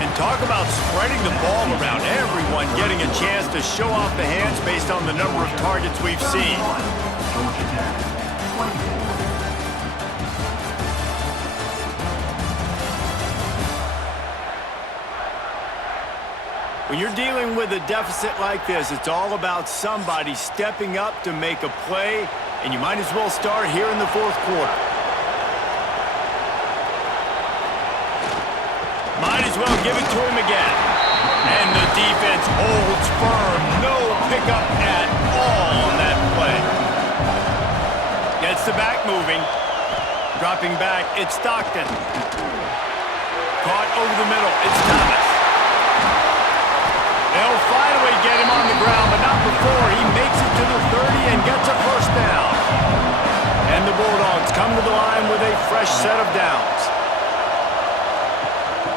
And talk about spreading the ball around. Everyone getting a chance to show off the hands based on the number of targets we've seen. When you're dealing with a deficit like this, it's all about somebody stepping up to make a play, and you might as well start here in the fourth quarter. Might as well give it to him again. And the defense holds firm. No pickup at all on that play. Gets the back moving. Dropping back, it's Stockton. Caught over the middle, it's Thomas. They'll finally get him on the ground, but not before. He makes it to the 30 and gets a first down. And the Bulldogs come to the line with a fresh set of downs.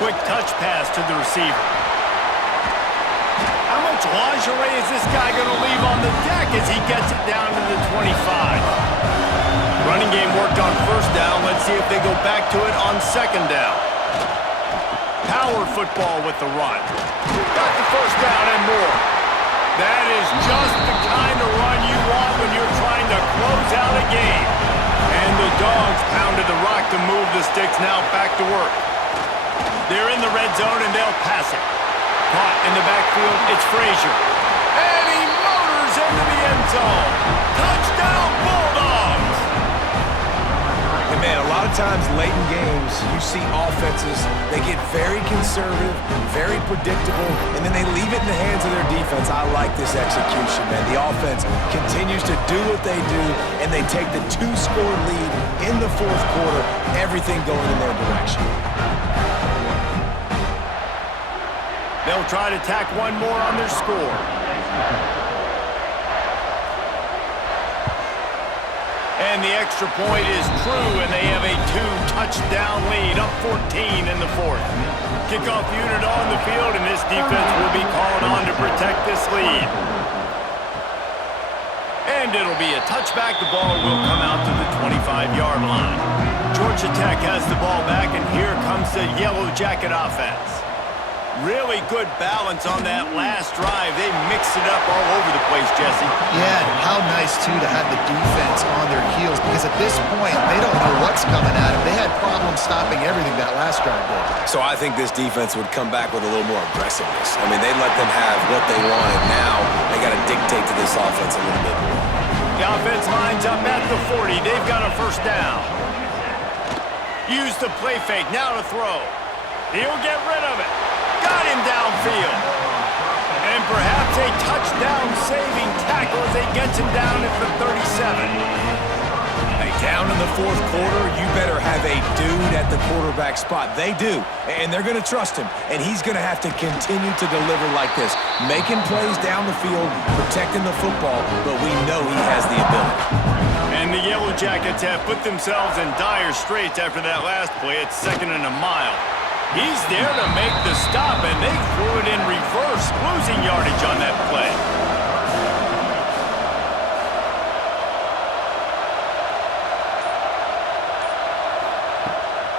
Quick touch pass to the receiver. How much lingerie is this guy going to leave on the deck as he gets it down to the 25? Running game worked on first down. Let's see if they go back to it on second down. Power football with the run. Got the first down and more. That is just the kind of run you want when you're trying to close out a game. And the Dogs pounded the rock to move the sticks. Now back to work. They're in the red zone, and they'll pass it. Caught in the backfield, it's Frazier. And he motors into the end zone. Touchdown, Bulldogs! And man, a lot of times late in games, you see offenses, they get very conservative, very predictable, and then they leave it in the hands of their defense. I like this execution, man. The offense continues to do what they do, and they take the two-score lead in the fourth quarter, everything going in their direction. They'll try to tack one more on their score. And the extra point is true, and they have a two-touchdown lead, up 14 in the fourth. Kickoff unit on the field, and this defense will be called on to protect this lead. And it'll be a touchback. The ball will come out to the 25-yard line. Georgia Tech has the ball back, and here comes the Yellow Jacket offense. Really good balance on that last drive. They mixed it up all over the place, Jesse. Yeah, and how nice, too, to have the defense on their heels, because at this point, they don't know what's coming at them. They had problems stopping everything that last drive did. So I think this defense would come back with a little more aggressiveness. I mean, they let them have what they wanted. Now they got to dictate to this offense a little bit more. The offense lines up at the 40. They've got a first down. Use the play fake. Now to throw. He'll get rid of it. Got him downfield. And perhaps a touchdown-saving tackle as they gets him down at the 37. Hey, down in the fourth quarter, you better have a dude at the quarterback spot. They do, and they're going to trust him. And he's going to have to continue to deliver like this, making plays down the field, protecting the football, but we know he has the ability. And the Yellow Jackets have put themselves in dire straits after that last play. It's 2nd and a mile. He's there to make the stop, and they threw it in reverse, losing yardage on that play.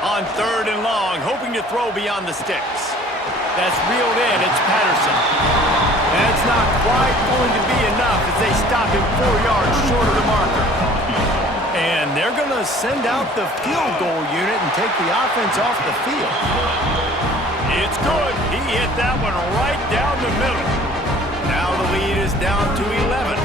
On 3rd and long, hoping to throw beyond the sticks. That's reeled in, it's Patterson. That's not quite going to be enough as they stop him 4 yards short of the marker. And they're going to send out the field goal unit and take the offense off the field. It's good. He hit that one right down the middle. Now the lead is down to 11.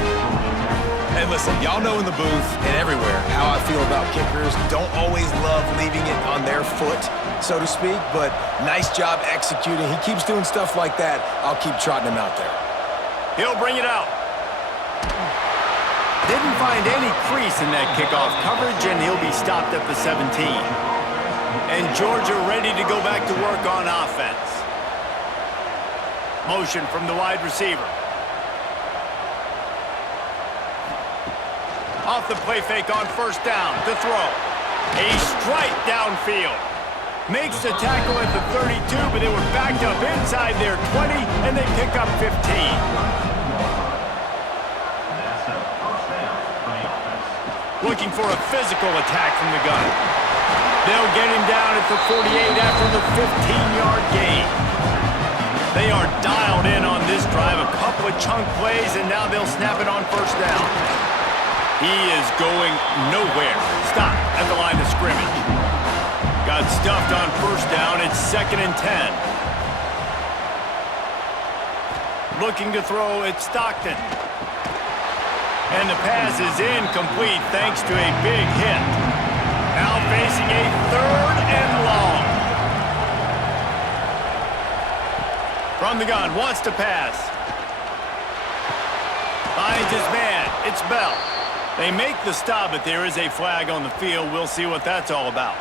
And listen, y'all know in the booth and everywhere how I feel about kickers. Don't always love leaving it on their foot, so to speak, but nice job executing. He keeps doing stuff like that. I'll keep trotting him out there. He'll bring it out. Didn't find any crease in that kickoff coverage, and he'll be stopped at the 17. And Georgia ready to go back to work on offense. Motion from the wide receiver. Off the play fake on first down to throw. A strike downfield. Makes the tackle at the 32, but they were backed up inside their 20, and they pick up 15. Looking for a physical attack from the gun. They'll get him down at the 48 after the 15-yard gain. They are dialed in on this drive. A couple of chunk plays, and now they'll snap it on first down. He is going nowhere. Stop at the line of scrimmage. Got stuffed on first down. It's 2nd and 10. Looking to throw, it's Stockton. And the pass is incomplete thanks to a big hit. Now facing a 3rd and long. From the gun, wants to pass. Finds his man. It's Bell. They make the stop, but there is a flag on the field. We'll see what that's all about.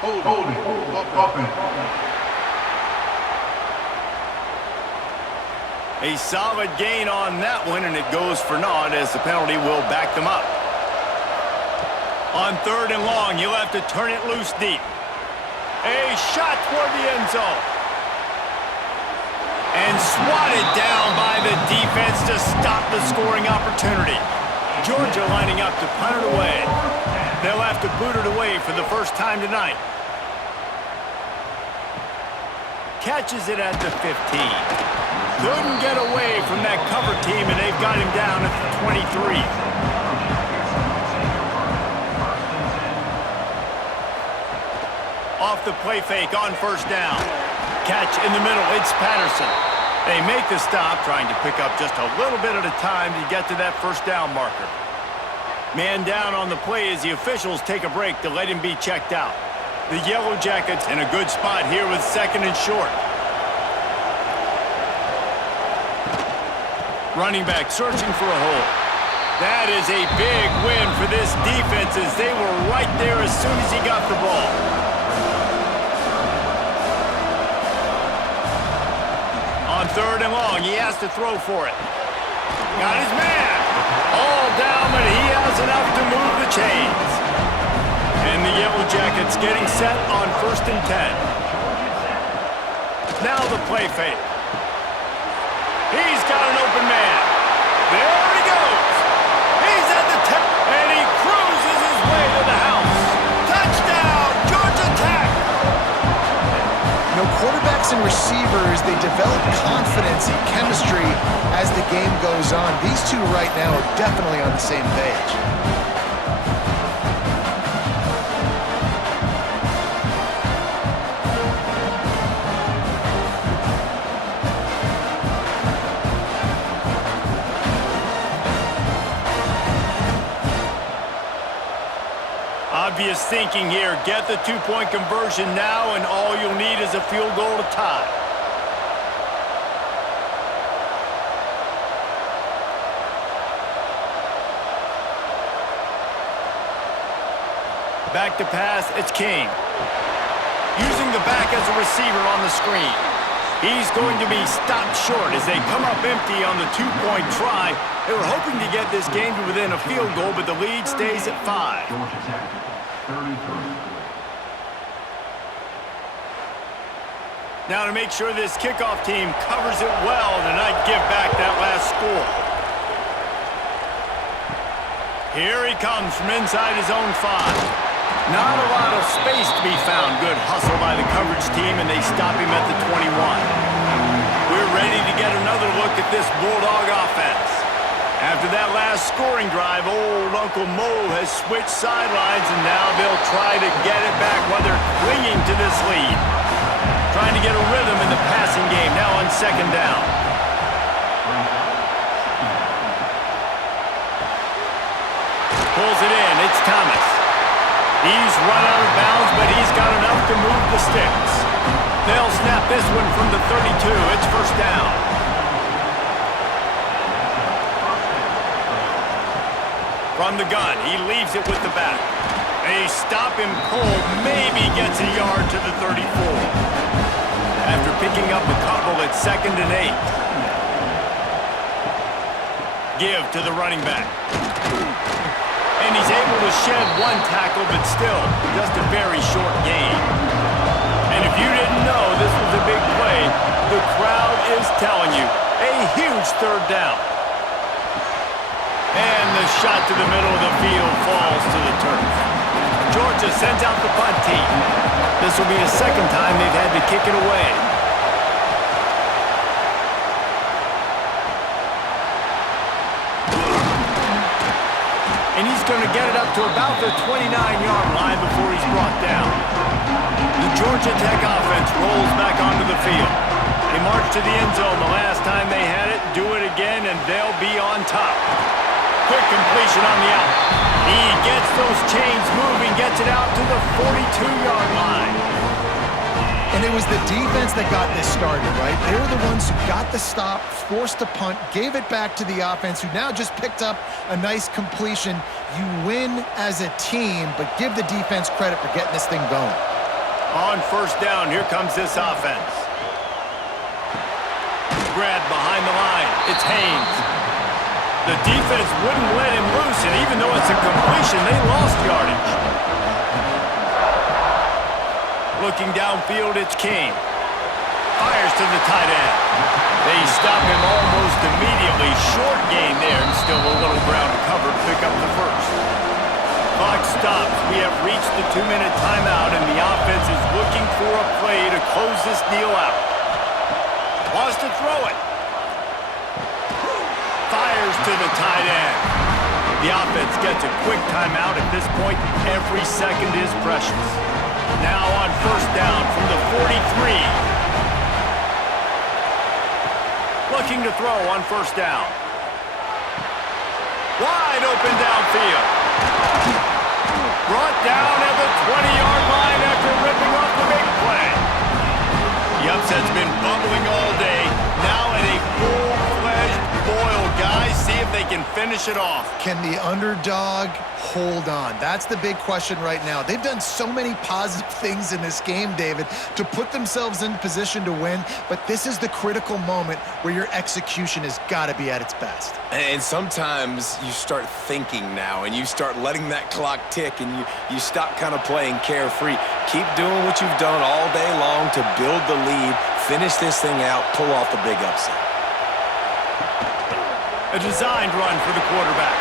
Hold it. A solid gain on that one, and it goes for naught as the penalty will back them up. On 3rd and long, you'll have to turn it loose deep. A shot toward the end zone. And swatted down by the defense to stop the scoring opportunity. Georgia lining up to punt it away. They'll have to boot it away for the first time tonight. Catches it at the 15. Couldn't get away from that cover team, and they've got him down at the 23. Off the play fake on first down. Catch in the middle, it's Patterson. They make the stop, trying to pick up just a little bit at a time to get to that first down marker. Man down on the play as the officials take a break to let him be checked out. The Yellow Jackets in a good spot here with 2nd and short. Running back searching for a hole. That is a big win for this defense as they were right there as soon as he got the ball. On 3rd and long, he has to throw for it. Got his man. All down, but he has enough to move the chains. And the Yellow Jackets getting set on 1st and 10. Now the play fake. He's got an open man. There he goes. He's at the 10, and he cruises his way to the house. Touchdown, Georgia Tech. You know, quarterbacks and receivers, they develop confidence and chemistry as the game goes on. These two right now are definitely on the same page. Obvious thinking here. Get the 2-point conversion now, and all you'll need is a field goal to tie. Back to pass, it's King. Using the back as a receiver on the screen. He's going to be stopped short as they come up empty on the 2-point try. They were hoping to get this game to within a field goal, but the lead stays at 5. Now to make sure this kickoff team covers it well to not give back that last score. Here he comes from inside his own 5. Not a lot of space to be found. Good hustle by the coverage team, and they stop him at the 21. We're ready to get another look at this Bulldog offense. After that last scoring drive, old Uncle Mo has switched sidelines, and now they'll try to get it back while they're clinging to this lead. Trying to get a rhythm in the passing game, now on 2nd down. Pulls it in, it's Thomas. He's run out of bounds, but he's got enough to move the sticks. They'll snap this one from the 32. It's first down. From the gun, he leaves it with the back. A stop and pull maybe gets a yard to the 34. After picking up a couple, it's 2nd and 8. Give to the running back. And he's able to shed one tackle, but still, just a very short gain. And if you didn't know this was a big play, the crowd is telling you, a huge 3rd down. And the shot to the middle of the field falls to the turf. Georgia sends out the punt team. This will be the 2nd time they've had to kick it away. going to get it up to about the 29-yard line before he's brought down. The Georgia Tech offense rolls back onto the field. They march to the end zone the last time they had it, do it again, and they'll be on top. Quick completion on the out. He gets those chains moving, gets it out to the 42-yard line. And it was the defense that got this started, right? They were the ones who got the stop, forced a punt, gave it back to the offense, who now just picked up a nice completion. You win as a team, but give the defense credit for getting this thing going. On first down, here comes this offense. Grab behind the line. It's Haynes. The defense wouldn't let him loose, and even though it's a completion, they lost yardage. Looking downfield, it's King. Fires to the tight end. They stop him almost immediately. Short gain there, and still a little ground to cover to pick up the first. Clock stops. We have reached the 2-minute timeout, and the offense is looking for a play to close this deal out. Wants to throw it. Fires to the tight end. The offense gets a quick timeout. At this point, every second is precious. Now on first down from the 43. Looking to throw on first down. Wide open downfield. Brought down at the 20-yard line after ripping off the big play. The upset's been bubbling all day. Now at a full-fledged boil, guys. See if they can finish it off. Can the underdog hold on? That's the big question right now. They've done so many positive things in this game, David, to put themselves in position to win, but this is the critical moment where your execution has got to be at its best. And sometimes you start thinking now, and you start letting that clock tick, and you stop kind of playing carefree. Keep doing what you've done all day long to build the lead, finish this thing out, pull off the big upset. A designed run for the quarterback.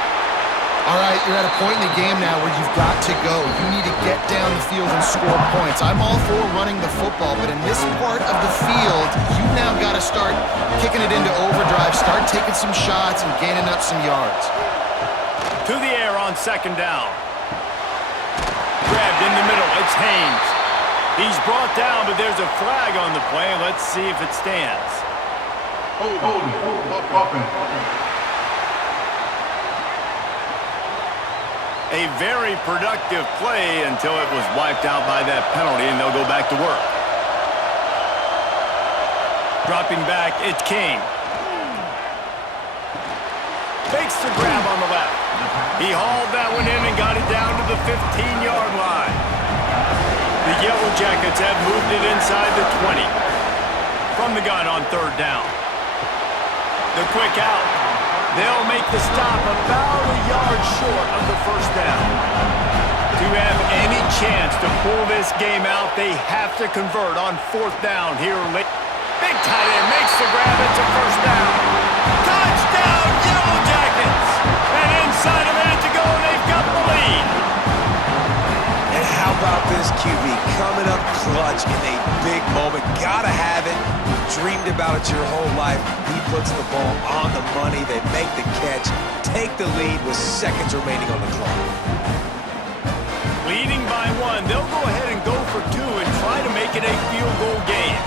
All right, you're at a point in the game now where you've got to go. You need to get down the field and score points. I'm all for running the football, but in this part of the field, you now got to start kicking it into overdrive, start taking some shots and gaining up some yards. To the air on second down. Grabbed in the middle. It's Haynes. He's brought down, but there's a flag on the play. Let's see if it stands. Hold it. Offense. A very productive play until it was wiped out by that penalty, and they'll go back to work. Dropping back, it's King. Makes the grab on the left. He hauled that one in and got it down to the 15-yard line. The Yellow Jackets have moved it inside the 20. From the gun on third down. The quick out. They'll make the stop about a yard short of the first down. To have any chance to pull this game out, they have to convert on fourth down here late. Big tight end makes the grab. It's a first down. Touchdown, Yellow Jackets! And inside a minute to go, they've got the lead. And how about this QB coming up clutch in a big moment? Gotta have it. Dreamed about it your whole life. He puts the ball on the money. They make the catch, take the lead with seconds remaining on the clock. Leading by one, they'll go ahead and go for two and try to make it a field goal game.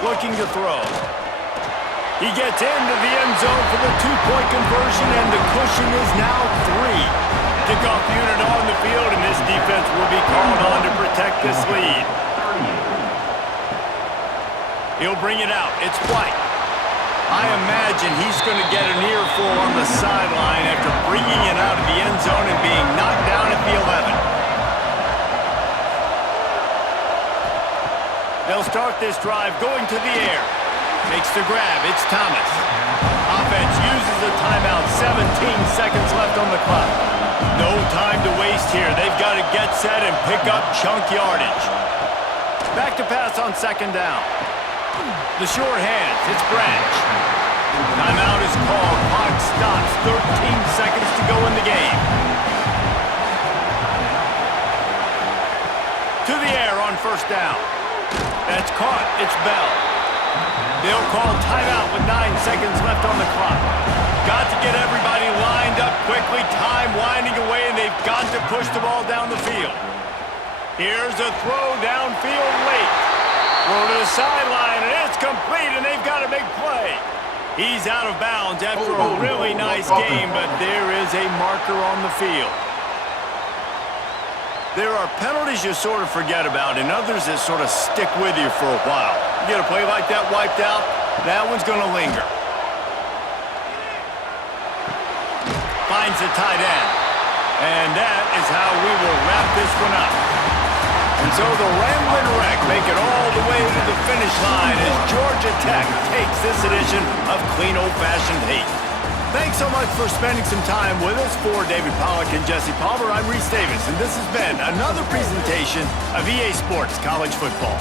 Looking to throw. He gets into the end zone for the two-point conversion, and the cushion is now 3. Kickoff unit on the field, and this defense will be called on to protect this lead. He'll bring it out. It's White. I imagine he's going to get an earful on the sideline after bringing it out of the end zone and being knocked down at the 11. They'll start this drive going to the air. Makes the grab. It's Thomas. Offense uses a timeout. 17 seconds left on the clock. No time to waste here. They've got to get set and pick up chunk yardage. Back to pass on second down. The short hands. It's Branch. Timeout is called. Clock stops. 13 seconds to go in the game. To the air on first down. That's caught. It's Bell. They'll call timeout with 9 seconds left on the clock. got to get everybody lined up quickly, time winding away, and they've got to push the ball down the field. Here's a throw downfield late. Throw to the sideline, and it's complete, and they've got a big play. He's out of bounds after a really nice game, but there is a marker on the field. There are penalties you sort of forget about and others that sort of stick with you for a while. You get a play like that wiped out, that one's going to linger. Finds the tight end. And that is how we will wrap this one up. And so the Ramblin' Wreck make it all the way to the finish line as Georgia Tech takes this edition of Clean Old-Fashioned Hate. Thanks so much for spending some time with us. For David Pollack and Jesse Palmer, I'm Reese Davis, and this has been another presentation of EA Sports College Football.